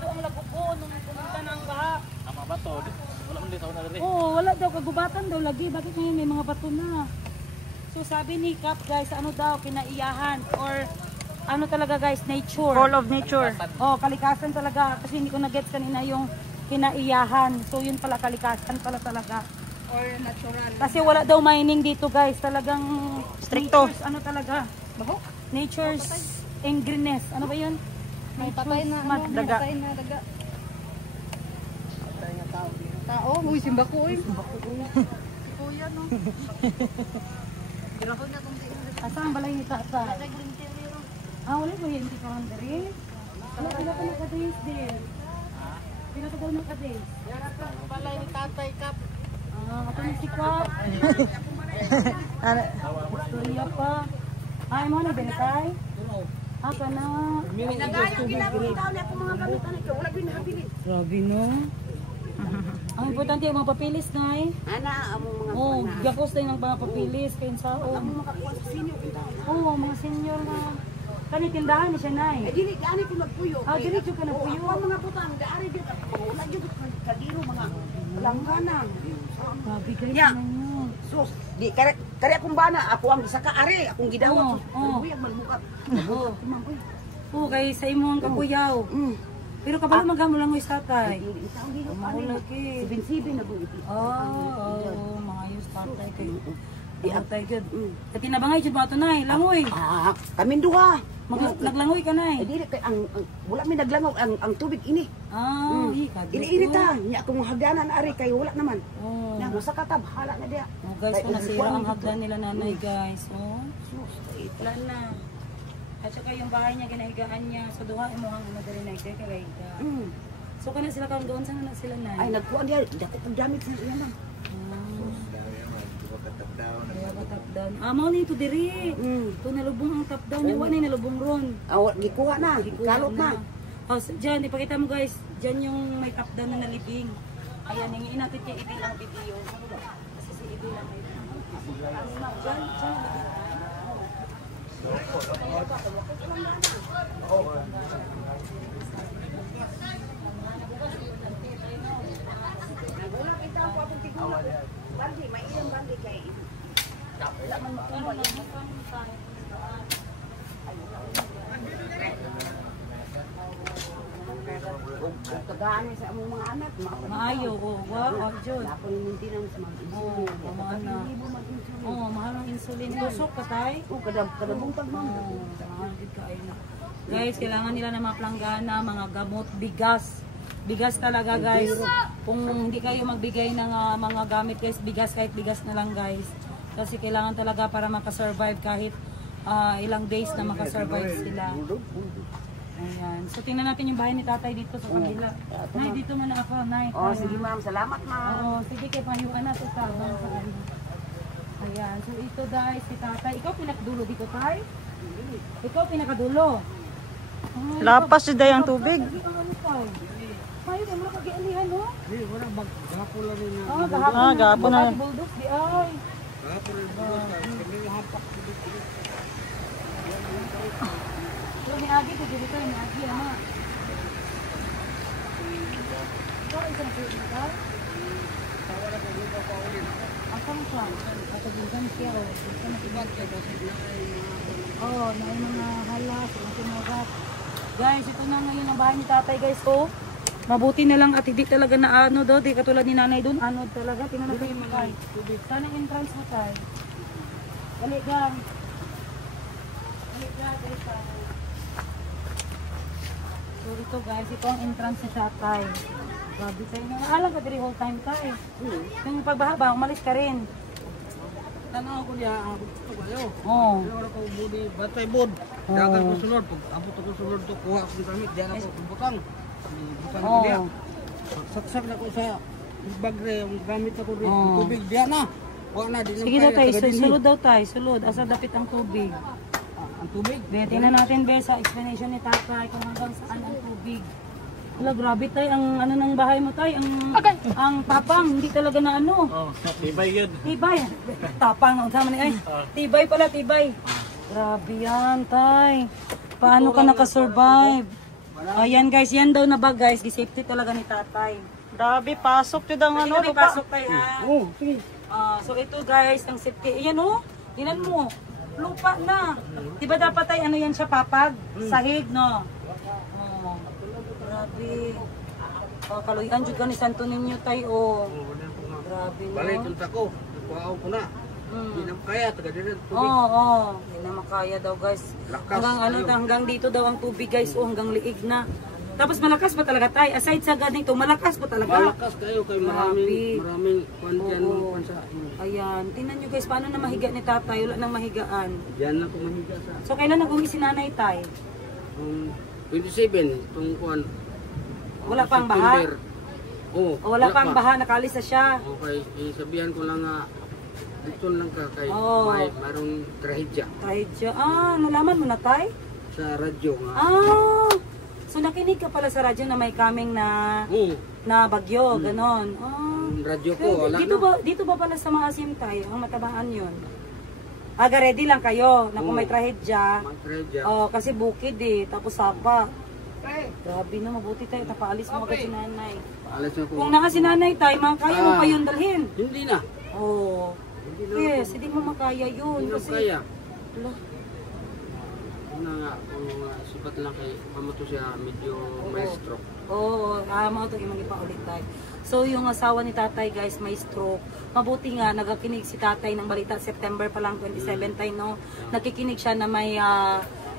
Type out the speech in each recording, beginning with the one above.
doon ang lagubo nung pumunta ng baha. Ang mga bato, wala mo dito na rin. Oo, wala daw, kagubatan daw lagi. Bakit ngayon may mga bato na? So sabi ni Kap guys, ano daw, kinaiyahan or ano talaga guys, nature. Call of nature. Oh, kalikasan talaga. Kasi hindi ko na-gets kanina yung kinaiyahan. So yun pala, kalikasan pala talaga. Or natural. Kasi wala daw mining dito guys. Talagang Stricto. nature's ano talaga. Baho? Nature's ingredient. Ano ba yun? May patay na, ano, may daga. patay na daga. Patay na tao. Tao? Uy, simba ko uy. Simba ko uy. Si Kuya no. Grabe na kung Asa ang balay ni Tata? Wala ko yun. Hindi ka lang rin. Wala ka nakadays din. Pila ka daw nakadays? balay ni Tatay Kap. Ako na si Kap. Storya pa. Ay mo na Benitay? Ka na. Nagayang ginagawa tao niya kung mga gamitan ito. Wala binabili. Grabe no. Ang importante yung mga papilis na eh. Ana, among mga Oh, gakos tayo ng mga papilis. Kain sa among makakuha sa senior kita. Oo, mga senior na. Kani tindahan ni siya na eh. Dili gaani ko magpuyo. Dili jud ka na puyo. Ang mga butang daari dito. Wala jud kadiro mga langganan. Grabe guys Ya. naman yun. Sus, di kare akong bana, ako ang gisaka are, akong gidawat. Oo. Uyag man mukat. Oo. Oo, kay sa imo ang kapuyaw. Pero kabalo magamo lang sa tatay. Mahulaki. Sibin-sibin na buti. Oo, mga ayos tatay kay. Tatay good. Kati nabangay jud mo ato nay, langoy. Kamin duha. Naglangoy ka nay. Dili kay ang wala mi naglangaw ang tubig ini. Ini ta, nya akong hagdanan are kay wala naman. Na usa ka tab hala na dia. Oh guys, kung nasira ang hagdan nila nanay guys. Oh. Plan na. At saka yung bahay niya, ginahigaan niya. So duha mo ang madali na kay So kana sila kang doon sana na sila nay. Ay nagkuan dia, dako pag damit na iyan man. Top down. Mao ni to diri. To nalubong ang top down niya, wa na nalubong ron. Gikuha na, kalot na. Diyan, ipakita mo guys. Diyan yung may top down na nalibing. Ayan, hingin natin kay Ibi ang video. Kasi si Ibi lang may Diyan. Wala kita ako atong tigulo. Bandi, may iyang bandi kay wala man makuha yan. Tagaan sa among mga anak. Maayo, wow, Jud. Ako yung maintenance mga insulin. Mahal ang insulin. Tusok ka tay? Kadabuntag mo. Guys, kailangan nila ng mga planggana, mga gamot, bigas. Bigas talaga guys. Kung hindi kayo magbigay ng mga gamit guys, bigas kahit bigas na lang guys. Kasi kailangan talaga para makasurvive kahit ilang days na makasurvive sila. Ayan. So tingnan natin yung bahay ni tatay dito sa kabila. Nay, dito muna ako. Nay. Sige ma'am, salamat ma'am. Sige kay payuan na sa tabang sa ano. Ayan. So ito guys, si tatay. Ikaw pinakadulo dito tay? Ikaw pinakadulo. Lapas jud day ang tubig. Mayo mo kagialihan no? Di wala gahapon lang ni. Gahapon na. Bulldog di ay. Gahapon ni hapak. Lo ni Agi to dito ni Agi ama. Ito isang tubig ka? Wala ka dito pa uli. Asam ka? Ato bintan siya o. Ito na tibag ka daw. Na mga halas, tumugat. Guys, ito na ngayon ang bahay ni tatay guys ko. Mabuti na lang at hindi talaga na ano do, di katulad ni nanay doon, ano talaga, tingnan natin yung mga tubig. Saan ang entrance mo tayo? Balik gang. Balik gang guys. So ito guys, ito ang entrance ni tatay. Grabe tayo na. Alam ka diri whole time tayo. Yung pagbahaba, umalis ka rin. Tanaw ko niya, ito kayo. Oo. Wala ko budi, batay bod. Dagan ko sulod, abot ko sulod to kuha ko gamit, diyan ako butang. Butang ko diya. Saksak na ko sa bagre, ang gamit ako rin. Tubig diyan na. Wala na din. Sige daw tayo, sulod daw tayo, sulod. Asa dapit ang tubig. Ang tubig? Tingnan natin be sa explanation ni tatay kung hanggang saan ang tubig. Wala, grabe tayo. Ang ano ng bahay mo tayo, ang tapang, hindi talaga na ano. Tibay yun. Tibay. Tapang, ang sama ni ay. Tibay pala, tibay. Grabe yan, tay. Paano ka nakasurvive? Ayan guys, yan daw na bag guys. Safety talaga ni tatay. Grabe, pasok yun ang ano, May lupa. pasok tayo ha. Oh, sige. So ito guys, ang safety. Ayan oh, tingnan mo. Lupa na. Diba dapat ay ano yan siya papag? Sahig no? Oh, grabe. Kaluyan dyan ka ni Santo Niño tayo. Grabe no? Balik punta ko. Kuha ko na. Hindi na kaya, taga din ang tubig. Oo, hindi na makaya daw guys. Lakas Hanggang ano, kayo. hanggang dito daw ang tubig guys, hanggang liig na. Tapos malakas pa talaga tayo. Aside sa ganito, malakas pa talaga. Malakas kayo kay maraming kwan dyan Oo. mga kwan sa Ayan, tingnan nyo guys, paano na mahiga ni tatay, wala nang mahigaan. Diyan na ko mahiga sa So kailan nag-uwi si nanay tay? 27 itong kwan. Wala pang baha? September. Oh, O wala pang baha, nakalis na siya. Okay, sabihan ko lang nga dito lang ka kay Oo. mayroong trahedya Kahit siya, nalaman mo na tay? sa radyo nga. So nakinig ka pala sa radyo na may coming na bagyo, ganon. Yung radyo ko, Pero wala dito na. ba dito ba pala sa mga tayo, ang matabaan 'yon? Aga ready lang kayo na kung may trahedya. May trahedya. Kasi bukid tapos sapa. Grabe na, mabuti tayo, tapaalis mo agad si nanay. Alas na ko. Kung naka si nanay tayo, kaya mo pa yun dalhin. Hindi na. Hindi na. Yes, hindi mo makaya yun. Hindi na Kasi, kaya. Ala, Una nga, kung sibat lang kay pamato siya medyo may stroke. mga ito imang ipaulit tayo. So yung asawa ni tatay guys may stroke. Mabuti nga nagakinig si tatay ng balita September pa lang 27 tayo no. Nakikinig siya na may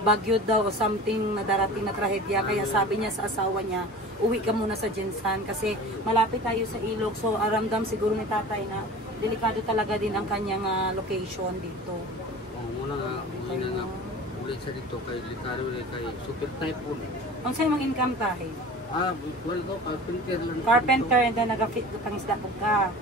bagyo daw o something na darating na trahedya. Kaya sabi niya sa asawa niya, uwi ka muna sa Jinsan kasi malapit tayo sa ilog. So aramdam siguro ni tatay na delikado talaga din ang kanyang location dito. Muna nga ulit sa dito kay Likaro kay super typhoon. Ang sa'yo mang income tayo? Well to, carpenter lang. Carpenter and then nag-fit pangisda po ka.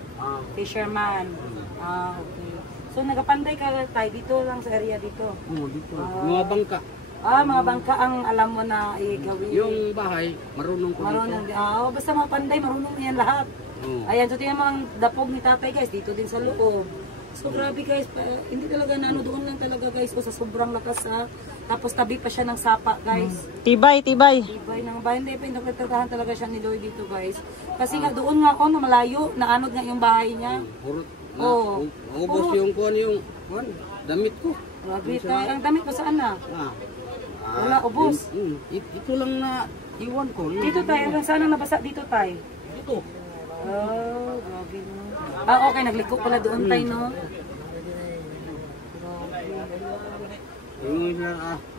Fisherman. Mm. Okay. So nagapanday ka tayo dito lang sa area dito. Dito. Mga bangka. Mga bangka ang alam mo na gawin. Yung bahay, marunong ko Marunong. dito. Basta mga panday, marunong na yan lahat. Ayan, so tingnan mo ang dapog ni tatay guys, dito din sa loob. So grabe guys, hindi talaga na doon lang talaga guys, sa sobrang lakas Tapos tabi pa siya ng sapa guys. Tibay. Ibay ng bahay, hindi pa interpretahan talaga siya ni Lloyd dito guys. Kasi nga doon nga ako na malayo, naanod nga yung bahay niya. Purot. Purot. Yung damit ko. Grabe tayo, ang damit mo saan na? Wala, ubos. Ito lang na iwan ko. Dito tayo, hanggang saan ang nabasa dito tayo? Ito. Grabe mo. Okay, nagliko pala doon tayo, no? Yung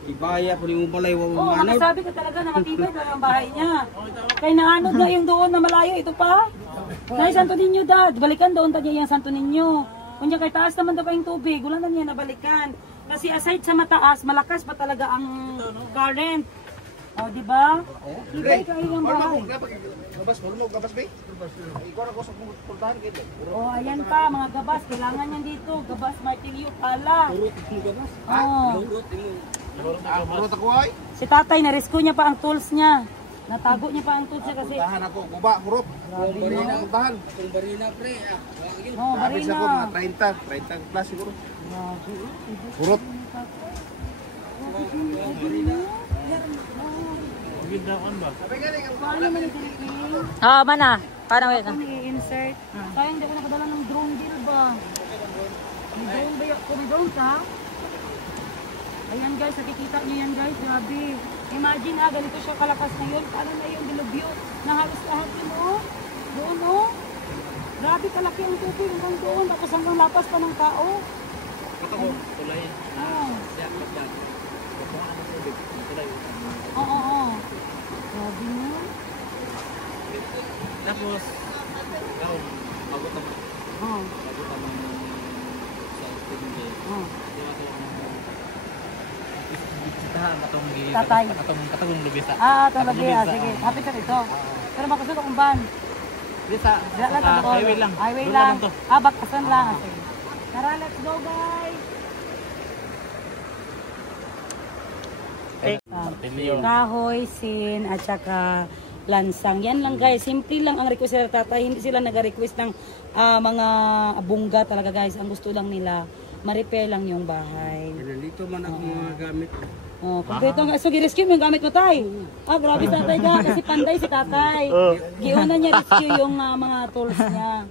ibaya po yung balay wa Nakasabi ko talaga na matibay talaga ang bahay niya. Kaya naanod na yung doon na malayo, ito pa. Kaya Santo Niño dad, balikan doon tayo yung Santo Niño. Kung kay taas naman daw kayong tubig, wala na niya nabalikan. Kasi aside sa mataas, malakas pa talaga ang current. Di ba? Ibay kayo yung bahay. Gabas, hulmog, gabas ba? Ikaw na ko sa puntahan kita. Ayan pa, mga gabas. Kailangan yan dito. Gabas, martilyo, pala. Purot mo gabas. Purot ako ay. Si tatay, na-rescue niya pa ang tools niya. Natago niya pa ang tools niya kasi. Tahan ako, guba, purot. Puntahan. Kung barina pre, Habis ako, Barina. mga 30 plus siguro. Purot. Paano man i-delete? Mana. Parang wait. Paano i-insert? Sayang, hindi ko nakadala ng drone deal ba? May drone ba yun? Kung may drone ka? Ayan guys, nakikita nyo yan guys. Grabe. Imagine ganito siya kalakas na yun. Paano na yung dilubyo? Na halos lahat yun Doon Grabe kalaki ang tubig hanggang doon. Tapos hanggang lapas pa ng tao. Tulay. Oo. Grabe na. Tapos, bago tama. Oo. Bago tama sa tubig. Tatay. Katagong lubisa. Talaga. Sige. Kapit ka dito. Pero makasunod akong van. Sa highway lang. Highway Doon lang. to. Bakasan lang. Sige. Tara, let's go guys. Kahoy, sin, at saka lansang. Yan lang guys. Simple lang ang request nila tatay. Hindi sila nag-request ng mga bungga talaga guys. Ang gusto lang nila, ma-repair lang yung bahay. Nandito man ang mga gamit. Oh, kompleto nga. So, gi-rescue mo yung gamit mo, tay. Ah, grabe sa tatay ka. Kasi panday si tatay. Giuna niya rescue yung mga tools niya.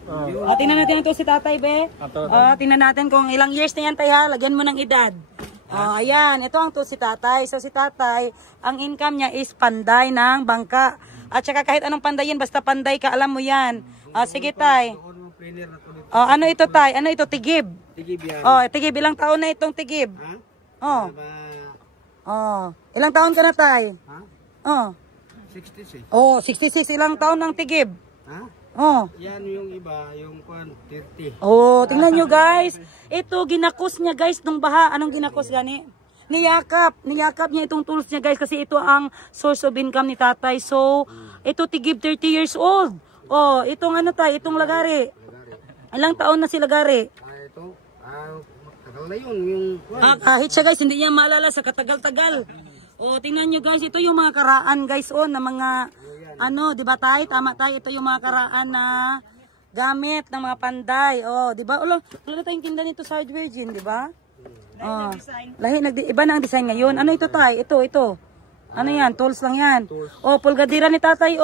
Tingnan natin ang tools si tatay, be. Tingnan natin kung ilang years na yan, tay, ha. Lagyan mo ng edad. Ayan. Ito ang tools si tatay. So, si tatay, ang income niya is panday ng bangka. At saka kahit anong pandayin, basta panday ka, alam mo yan. Sige, tay. Ano ito, tay? Ano ito? Tigib. Tigib yan. Tigib. Ilang taon na itong tigib? Ha? Ilang taon ka na, tay? Ha? 66. 66. Ilang taon ng tigib? Ha? Yan yung iba, yung 30. Tingnan nyo, guys. Ito, ginakos niya, guys, nung baha. Anong ginakos, gani? Niyakap niya itong tools niya, guys, kasi ito ang source of income ni tatay. So, ito tigib 30 years old. Itong ano, tay, itong lagari. Ilang taon na si lagari? Ito, tagal na yun. Yung... kahit siya, guys, hindi niya maalala sa katagal-tagal. Tingnan nyo, guys, ito yung mga karaan, guys, na mga, di ba, tay? Tama, tay, ito yung mga karaan na gamit ng mga panday. Di ba? Wala na tayong tinda nito sa Virgin, di ba? Iba na ang design ngayon. Ano ito, tay? Ito. Ano yan? Tools lang yan. Pulgadira ni tatay,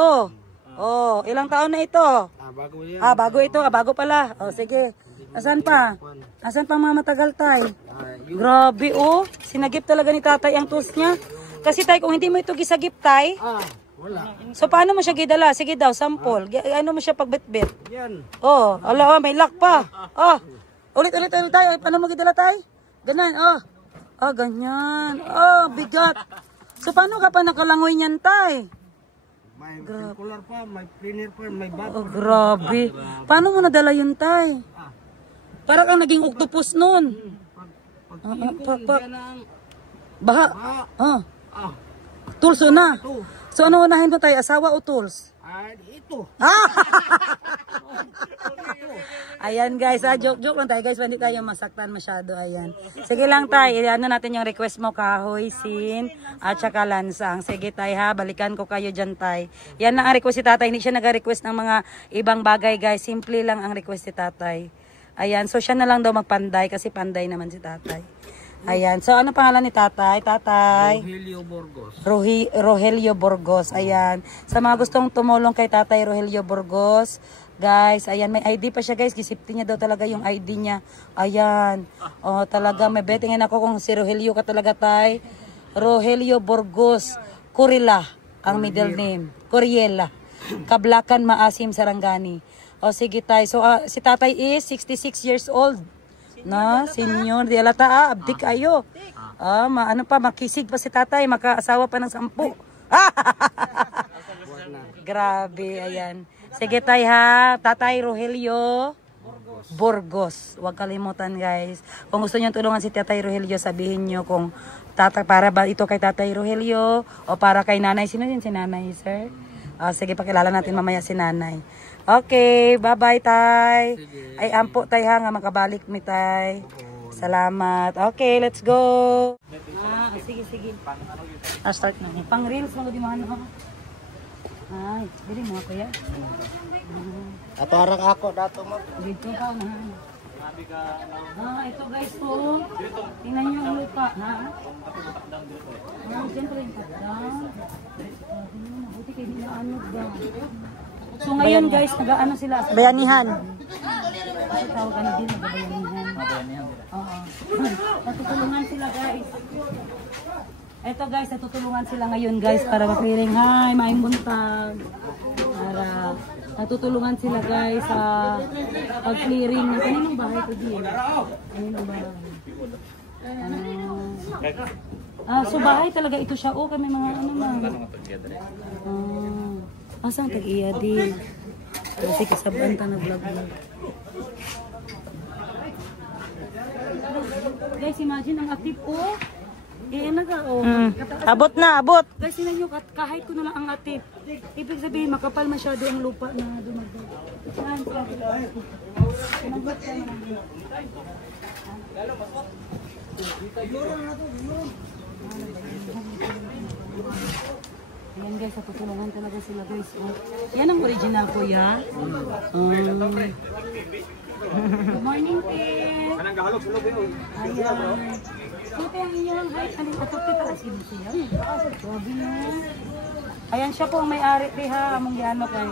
ilang taon na ito? Bago yan. Bago ito. Bago pala. Sige. Asan pa? Asan pa mga matagal, tay? Grabe, sinagip talaga ni tatay ang tools niya. Kasi, tay, kung hindi mo ito gisagip, tay, wala. so paano mo siya gidala? Sige daw, sample. Ano mo siya pagbitbit? Yan. May lock pa. Ulit, tay. Paano mo gidala, tay? Ganun, ganyan. Bigat. So, paano ka pa nakalangoy niyan, tay? May circular pa, may planer pa, may bat. Grabe. Paano mo nadala yun, tay? Parang kang naging octopus nun. Baha. Tools na. So, ano unahin mo, tay? Asawa o tools? Ito. Ayan, guys. Joke lang tayo, guys. Hindi tayo masaktan masyado. Ayan. Sige lang, tay. Ano natin yung request mo, kahoy, sin, at saka lansang. Sige, tay, ha. Balikan ko kayo dyan, tay. Yan na ang request si tatay. Hindi siya nag-request ng mga ibang bagay, guys. Simple lang ang request si tatay. Ayan. So, siya na lang daw magpanday kasi panday naman si tatay. Ayan. So, ano pangalan ni tatay? Tatay? Rogelio Burgos. Rogelio Burgos. Ayan. Sa mga gustong tumulong kay tatay Rogelio Burgos, guys, ayan, may ID pa siya, guys. Gisipti niya daw talaga yung ID niya. Ayan. Talaga, may bettingin ako kung si Rogelio ka talaga, tay. Rogelio Burgos. Curila, ang middle name. Coriela. Kablakan, Maasim, Sarangani. Sige, tay. So, si tatay is 66 years old. Senyor, di alata, abdik ayo. Makisig pa si tatay, makaasawa pa ng 10. Grabe, ayan. Sige, tay, ha. Tatay Rogelio Burgos. Huwag kalimutan, guys. Kung gusto niyo tulungan si tatay Rogelio, sabihin niyo kung para ba ito kay tatay Rogelio o para kay nanay. Sino din si nanay, sir? Sige, pakilala natin mamaya si nanay. Okay, bye-bye, tay. Ay, ampo, tay, ha, nga makabalik mi, tay. Salamat. Okay, let's go. Sige. Start na. Pang reels, mga di mahal. Ay, dili mo kuya. Ato ako dato mo. Dito ka na. Ito, guys, po. Tingnan niyo ang lupa, ha? Diyan pa rin mabuti kayo din na ano ba. So ngayon, guys, nag-ano sila? Bayanihan. Kasi tawagan din, nag-bayanihan. Natutulungan sila, guys. Eto, guys, natutulungan sila ngayon, guys, para makiring. Hi, maayong buntag. Para natutulungan sila, guys, sa pag-clearing ng kaninong bahay ko din. Kaninong bahay. So bahay talaga ito siya. Kami mga ano man. Asang tag-iya din. Kasi kasaban ta nag-vlog. Guys, imagine ang active Abot na, abot. Guys, sinan nyo, kahit ko na lang ang active. Ibig sabihin, makapal masyado ang lupa na dumagdag. Ayan, guys, tutulungan talaga sila, guys. Yan ang original ko, ya. Good morning, Pete. Ayan. Suti ang inyong height. Ano ito kita kasi siya. Grabe na. Ayan siya po ang may-ari ha. Among giano kay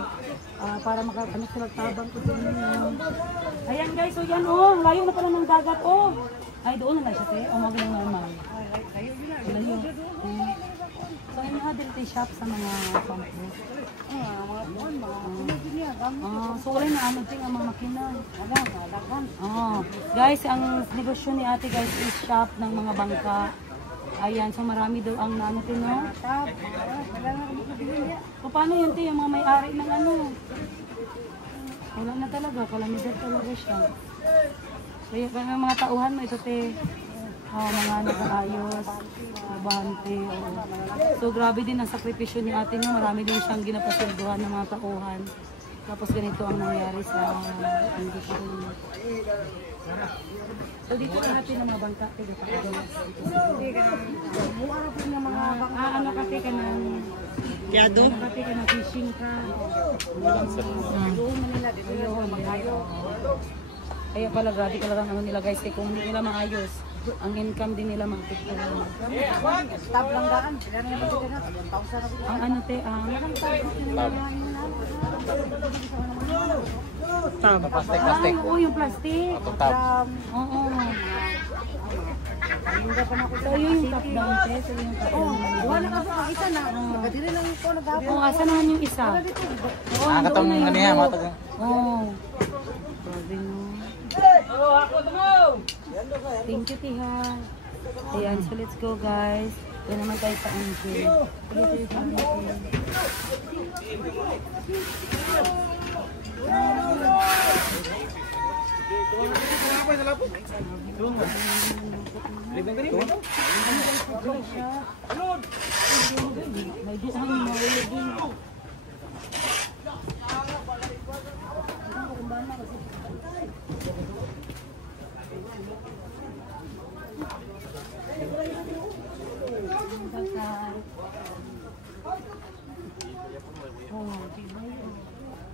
para makakano sila tabang ko sa inyo. Ayan guys, so yan oh, layo na pala ng dagat oh. Ay doon na siya te. O mag lang normal. Layo. So yun ha, dito shop sa mga pampo. So wala na ano ting ang mga makina. Guys, ang negosyo ni ate guys is shop ng mga bangka. Ayan, so marami daw ang ano tin no. So paano yun te, yung mga may-ari ng ano? Wala na talaga, kalamidad talaga siya. So yung mga tauhan mo ito te. Mga nag-aayos, nabahante. So grabe din ang sakripisyo ni ate no. Marami din siyang ginapasweldohan ng mga tauhan. Tapos ganito ang nangyari sa kondisyon. So dito lahat ng mga bangka dito sa Agonas. Hindi ka muarap ng mga bangka. Ano kasi ka ng Yado? Ano kasi ka ng fishing ka. Doon Manila dito yung magayo. Kaya pala grabe talagang ano nila guys. Kung hindi nila maayos, ang income din nila magpipilihan. Stop lang daan. Ang ano te, Tab. Plastic. Oo, yung plastic. Oo. So yun yung top down te. So yung top down. Wala ka pa isa na. Kadiri lang ko nagapon. Oo, asa naman yung isa? Nakakatang ano yan, mga taga. Oo. Grabe no. Thank you, Tiha. Ayan, so let's go guys. Ito naman tayo sa Angel. Sige tayo sa Angel. May duhang mahulog din.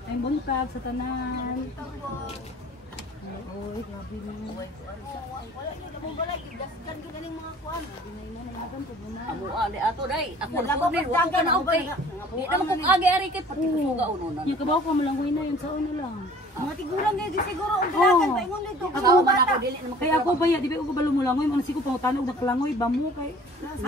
Ay buntag sa tanan. Oy, grabe mo. Amo ali ato day. Ako labog dagan na okay. Di naman kung agi-ari kay pati suga uno. Yung kabaw ko malangoy na yun sa una lang. Mga tigulang gyud siguro og dagan pa ingon dito. Ako Ako dili naman kaya ako baya di ba ko balo mulangoy man siko pangutanog na kalangoy ba mo kay.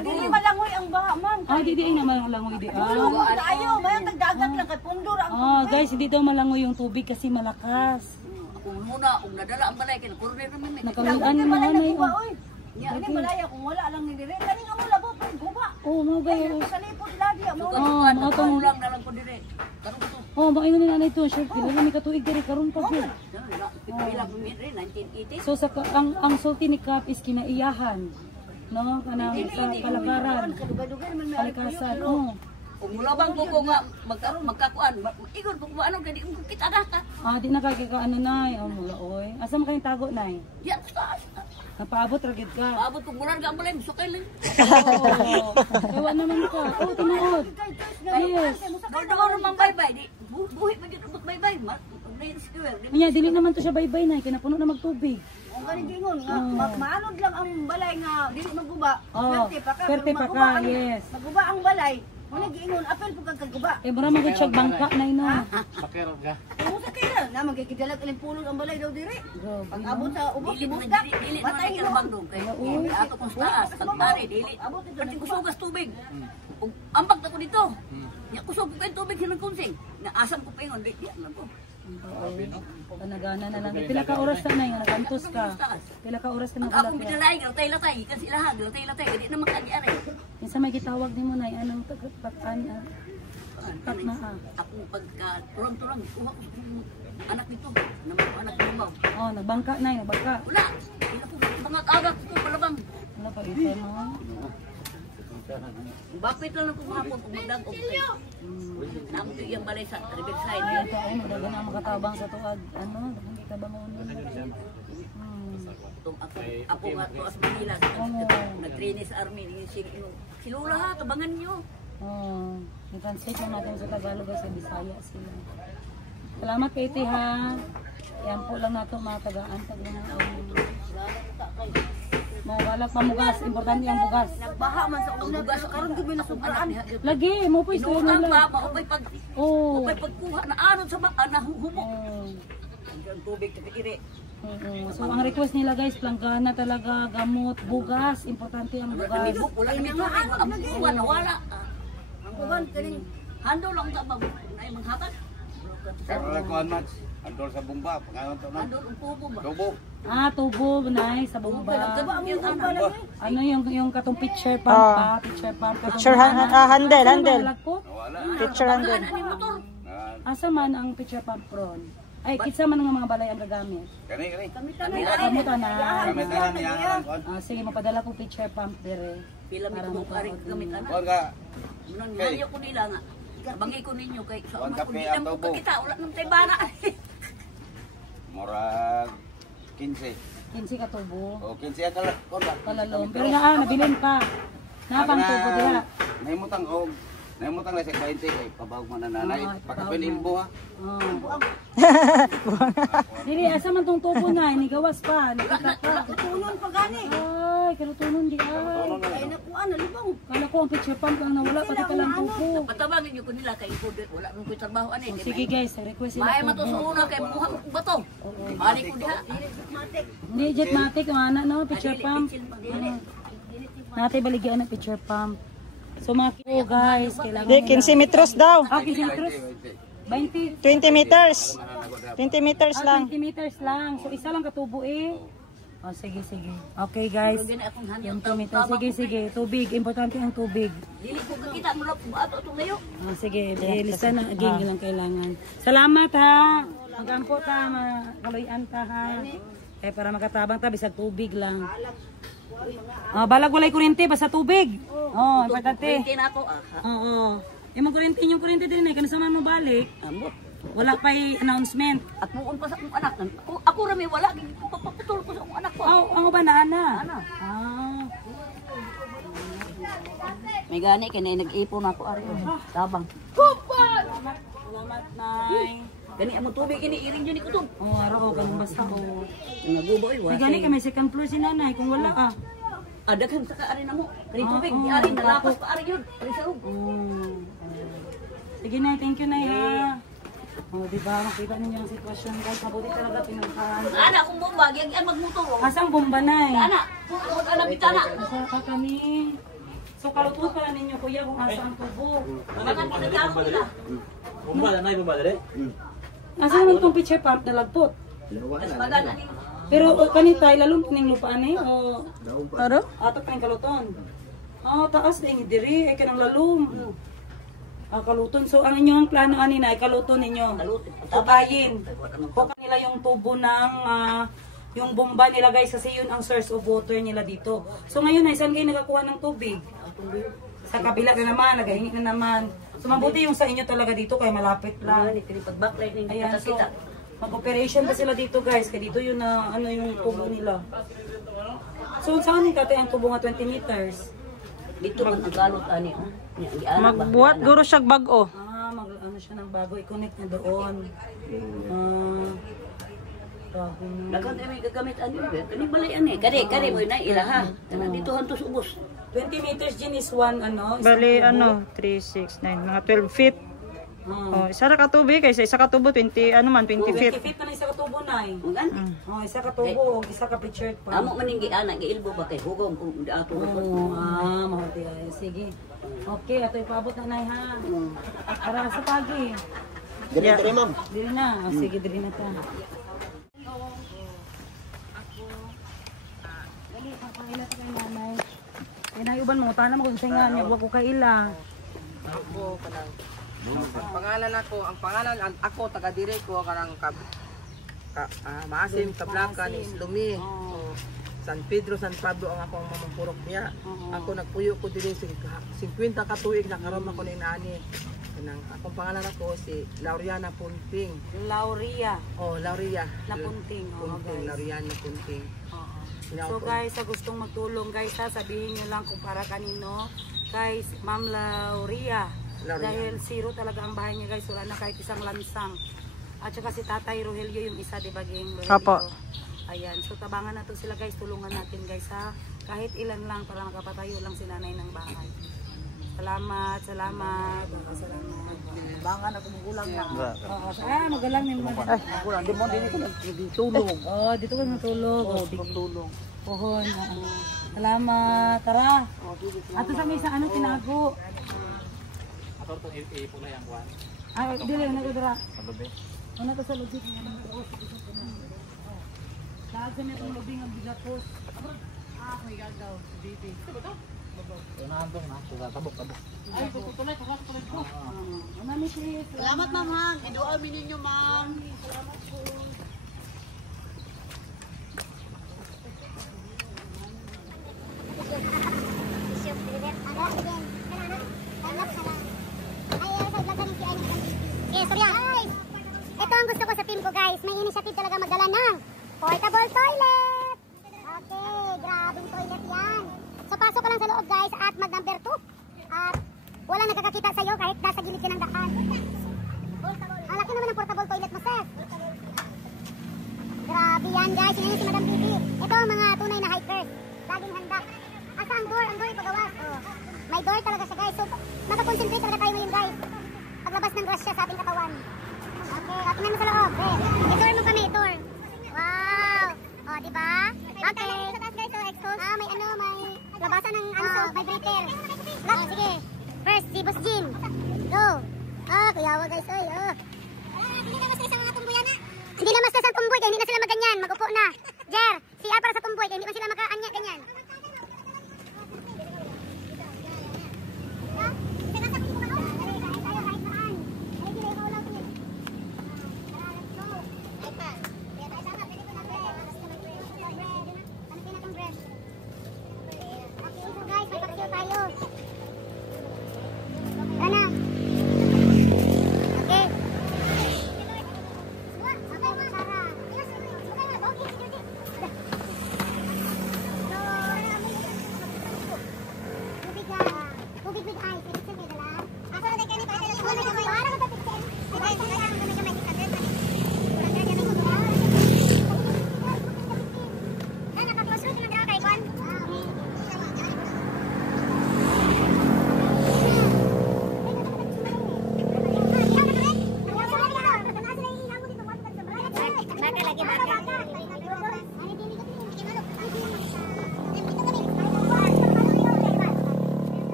dili malangoy ang baha ma'am. Ay di naman ang langoy di. Ayo, mayang nagdagat lang kay pundor ang Guys, hindi daw malangoy yung tubig kasi malakas. kung muna og nadala ang balay kay coronel naman may. Nakaluan yung mga nay. Ya ni malaya kung wala lang ni dire. Kani nga mo labo pa guba. Oh, mga gaya. Sa lipod lagi mo. mga tong Lang na lang ko dire. Karon ko Oh, maingon ni nanay to, sure. Kailan kami katuig diri karon pa po. pila ko mi 1980. So sa ang sulti ni Kap is kinaiyahan. No, kanang sa palakaran. Kadugay-dugay man may Palikasan. Oh. kung mulabang ko nga magkaroon magkakuan. Igon ko ano kay di mo kita data. Di na kay ka ano nay, mula oy. Asa man kayong tago nay? Ya, Napaabot ra gid ka. abot ko murag ga balay sukay lang. Ewa naman ka. Oh, tinuod. Yes. Doon man bye-bye di. Buhi pa gyud bye-bye. Main square. Nya dili naman to siya baybay nay, kay napuno na magtubig. Ang galing gingon nga maanod lang ang balay nga dili maguba. Swerte pa ka, yes. Maguba ang balay. Muna giingon apel pug kagguba. Mura man gud siya bangka nay no. Bakero ka. Kung sa kaya na magkikidalag ilang pulong ang balay daw diri. Pag abot sa ubos Dili ibusdak. dili Patay naman mo. ka bandog kay ato kung taas pagtari dili. Pati kusugas tubig. Ug ambak na ko dito. Nya kusog ko kay tubig hinang kunsing. Na asam ko paingon di lang ko. Panagana na lang. Pila ka oras na nay nga nakantos ka. Pila ka oras ka Ang akong nagulak. pinalay latay-latay kan sila ha latay-latay di na makagi-ari. Kinsa may gitawag nimo nay anong patan patna. Ako pagka pronto lang kuha ko anak nito naman anak nimo. Oh, nagbangka nay, nagbangka. Wala. Ila ko mga agak ko palabang. Wala pa ito mo. Bapit lang ako mga po magdag og kay. Namo to iyang balay sa Riverside. Ito ay magdagan ang makatabang sa tuad. Ano, dagan kita ba mo Ako nga to as Manila. Nag-train sa army. Si Lula ha, tabangan nyo. Oh, i-translate lang natin sa Tagalog kasi Bisaya sila. Salamat kay Iti ha. Yan po lang nato mga tagaan. Mawala pa mugas, importante ang bugas. Nagbaha man sa una sa karon gyud may nasubraan. Lagi mo po isto Inuutang nila. pa maupay pag Oh. upay pagkuha na anod sa nahuhumo. Ang tubig iri. So ang request nila guys, planggana talaga, gamot, bugas, importante ang bugas. Nibuk wala ni nga ang kuha na wala. Ang kuhan kaning handol lang ta bag ay manghatag. Pero lang kuhan match. Andol sa bumba. Pangalan to na. Handol ang tubo ba? Tubo. Tubo, nay, sa bomba. Ang yung anak. Ano yung katong picture pump pa? Picture pump. Picture handle. Nawala. Picture handle. Ani motor. Asa man ang picture pump ron? Ay, kitsa man ang mga balay ang gagamit. Kani. Kamuta na. Kami tanan niya ang kuhan. Sige, mapadala ko picture pump dire. Pila mi ko ari gamit ana. Kuhan ka. Munon hayo ko nila nga. Bangi ko ninyo kay sa Kuhan una ko kape nila ang mo tubo. kita wala nang tay bana. Murag 15. 15 ka tubo. O 15 ang kalat. Kuhan ka. Palalom. Pero nabilin pa. Napang tubo diha. Nahimutang og. Nahimutang lang sa 20 kay pabawag mo na nanay. Pagkapililbo ha. Dili, asa man tong tubo na, inigawas pa, nakita pa. Tunon pa gani. Ay, kalutunon di ay. Ay nakuan na libong. Kala ko ang picture pump ang nawala, pati ka lang tubo. Patabangin niyo ko nila kay ko wala nang ko trabaho ani. Sige guys, request May sila mato sa tubo. una kay buhang bato. Bali ko diha. Hindi, jetmatic, ang no, picture pump. Natay baligyan ang picture pump. So mga kilo guys, kailangan Di, 15 metros daw. 15 metros? 20. 20 meters. 20 meters lang. 20 meters lang. So isa lang katubo eh. Sige. Okay guys. Gani akong Yung hanyang 2 meters. Sige. Tubig. Importante ang tubig. Dili ko kita mo lang ato tong layo. Sige. Lista na. Again, lang kailangan. Salamat ha. Magampo ta. Makaloyan ta ha. Para makatabang ta. Bisag tubig lang. Balag walay kuryente. Basta tubig. Importante. Kuwente na ako. Oo. Yung kuryente din eh. Kanasa man mo balik. Ambot. Wala pa'y announcement. At muon pa sa akong anak. Ako rami wala. Papaputol ko sa akong anak ko. Ang ba na ana? Ana. May gani kay nag-ipon ako ari. Tabang. Salamat, Nay. Gani among tubig ini iring jud ni kutub. Araw ko kanang basta ko. Naguboy May gani ka may second floor si nanay kung wala ka. Daghan sa kaari namo. Kani tubig di ari nalapas pa ari yun. Ari sa ug. Sige na, thank you Nay ha. Diba, makita ninyo ang sitwasyon guys. Mabuti talaga pinuntahan. Ana akong bomba gyud magmotor. Asang bomba Nay? Ana, pud ana bitana. Asa ka kami? So kalutot pala ninyo kuya kung asa ang tubo. Mangan ko na ako nila. Bomba na nay bomba dire. Asa naman itong picture pump na lagpot? Bagan ani. Pero kanita, ilalong kining lupaan eh? O Ano? ato pa yung kaluton? Taas na yung diri, ay kanang lalum. Kaluton. So ang inyong plano kanina ay kaluton ninyo. Tubayin. Huwag nila yung tubo ng yung bomba nila guys kasi yun ang source of water nila dito. So ngayon ay saan kayo nagakuha ng tubig? Sa kabila na naman, nagahingi na naman. So mabuti yung sa inyo talaga dito kaya malapit lang. Pag backlight ning Ayan, so kita. mag-operation pa sila dito guys. Kaya dito yun na ano yung tubo nila. So saan ni kate ang tubo nga 20 meters? Dito man ang galot ani. Magbuhat guro siya bag-o. Mag-ano siya ng bago. I-connect niya doon. Bago na. Dagan ay may gagamit ani. Kani balay ani. Kare mo na ilaha. Kana dito hantos ubos. 20 meters din is one ano. Bali, 3, 6, 9, mga 12 feet. Isa ra ka tubig, kaysa isa ka tubo, 20 feet. 20 feet na isa ka tubo na eh. Magan. Isa ka tubo, isa ka picture pa. Amo man ning giana giilbo ba kay hugom kung ato ko. Mabuti ay. Sige. Okay, ato ipabot na nay ha. Para sa pagi. Dire ma'am. Dili na. Sige, dili na ta. Dali, pangkaila ta kay nanay. Inayuban mo, tana mo kung singa niya, huwag ko kaila. Ang pangalan ako taga dire ko karang Maasim Tablacan is Lumi. San Pedro, San Pablo ang akong mamampurok niya. Ako nagpuyo ko dire 50 ka tuig na karon ako ni nani. Akong pangalan ako si Lauriana Punting. Lauria Lauria. na Punting. Lauriana Punting. So guys, sa gustong magtulong guys ha, sabihin nyo lang kung para kanino. Guys, Ma'am Lauria. Dahil zero talaga ang bahay niya guys, wala na kahit isang lansang. At saka si Tatay Rogelio yung isa, di ba, Ging? Opo. Ayan, so tabangan natin sila guys, tulungan natin guys ha. Kahit ilan lang para makapatayo lang si nanay ng bahay. Salamat, salamat. Salamat. Bangan ako magulang na. Oo, magalang ni mga. Magulang, di mo din ko nagtulong. Oh, dito ka natulog. Oh, Tulong. pohon. Salamat. Tara. Ato sa may isang ano tinago. Ato itong ipula yung kwan. Ay, dili na ko dira. Salubi. Ano to sa lubing? Lahat sa may lubing ang bigapos. May gagaw. Dito. Unahantong na. Tabok. Ay, tutulay ko ko. Mami, please. Salamat ma'am ha. Idoal mi ninyo ma'am. Salamat po. Ito ang gusto ko sa team ko guys. May initiative talaga magdala ng portable toilet. Okay, grabing toilet yan. So pasok ka lang sa loob guys at mag number 2. At walang nakakakita sa'yo kahit nasa gilid ka ng daan. Ang laki naman ng portable toilet mo, Seth. Grabe yan guys. Yun si Madam Bibi. Ito ang mga tunay na hikers. Laging handa. Asa ang door? Ang door ipagawas. Oh. May door talaga siya guys. So makakonsentrate talaga tayo ngayon guys. Paglabas ng grasya sa ating katawan. Okay, tingnan mo sa loob. I-tour mo kami, i-tour. Wow! O, diba? Okay. Sa taas guys, so exhaust. May labasan ng vibrator. Sige,